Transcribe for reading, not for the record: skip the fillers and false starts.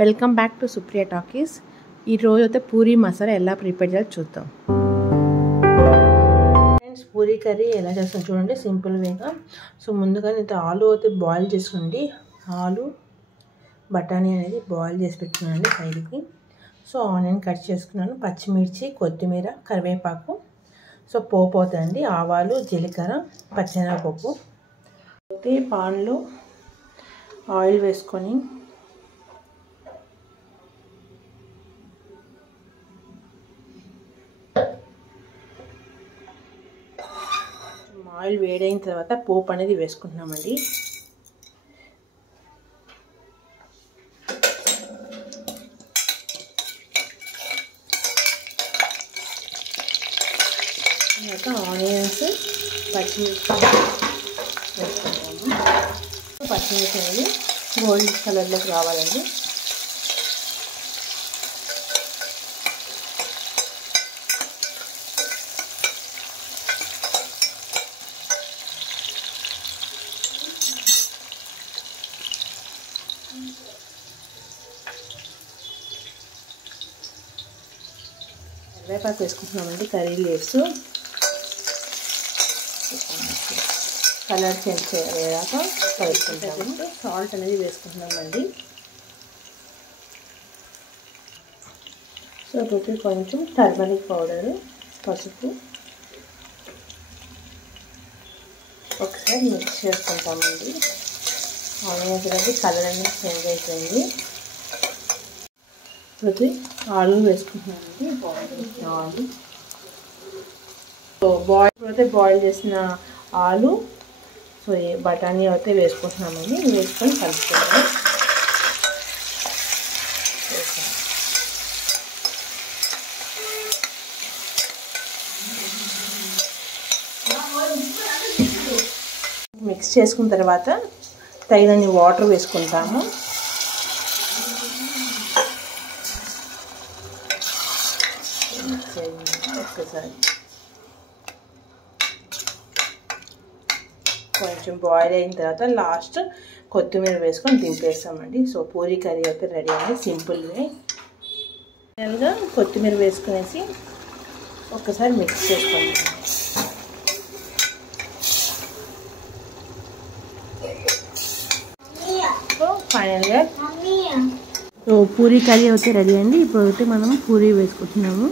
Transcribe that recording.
Welcome back to Supriya talkies. ఈరోజు అయితే పూరీ మసాలా ఎలా ప్రిపేర్ చేయాలో చూద్దాం. ఫ్రెండ్స్, పూరీ కర్రీ ఎలా చేస్తాం చూడండి, సింపుల్ వేగా. సో ముందుగా నేను ఆలు అయితే బాయిల్ చేసుకోండి. ఆలు బఠానీ అనేది బాయిల్ చేసి పెట్టుకున్నానండి సైడ్కి. సో ఆనియన్ కట్ చేసుకున్నాను, పచ్చిమిర్చి, కొత్తిమీర, కరివేపాకు. సో పోపు అవుతుందండి, ఆవాలు, జీలకర్ర, పచ్చెనగపప్పు. అయితే పాన్లో ఆయిల్ వేసుకొని ఆయిల్ వేడైన తర్వాత పోపు అనేది వేసుకుంటున్నామండి. తర్వాత ఆనియన్స్, పచ్చిమిర్చి వేసుకుంటాము. పచ్చిమిర్చి అనేది గోల్డ్ కలర్లోకి రావాలండి. కరివేపాకు వేసుకుంటున్నామండి, కర్రీ లీవ్స్. కలర్ చేంజ్ అయ్యాక కలుపుకుంటాము. సాల్ట్ అనేది వేసుకుంటున్నామండి. సో ఇప్పుడు కొంచెం టర్మరిక్ పౌడరు, పసుపు ఒకసారి మిక్స్ చేసుకుంటామండి. ఆనియన్స్ అనేది కలర్ అనేది చేంజ్ అయిపోయింది. ఇప్పుడు ఆలు వేసుకుంటున్నామండి. ఆలు బాయిల్ చేసిన ఆలు, సో బఠానీ అయితే వేసుకుంటున్నామండి. వేసుకొని కలుపుకుంటాం. మిక్స్ చేసుకున్న తర్వాత తగినన్ని వాటర్ వేసుకుంటాము. ఒక్కసారి కొంచెం బాయిల్ అయిన తర్వాత లాస్ట్ కొత్తిమీర వేసుకొని దింపేస్తామండి. సో పూరీ కర్రీ అయితే రెడీ అయింది, సింపుల్ వే. ఫైనల్గా కొత్తిమీర వేసుకునేసి ఒక్కసారి మిక్స్ చేసుకోండి. సో ఫైనల్గా పూరీ కర్రీ అయితే రెడీ అండి. ఇప్పుడు అయితే మనం పూరీ వేసుకుంటున్నాము.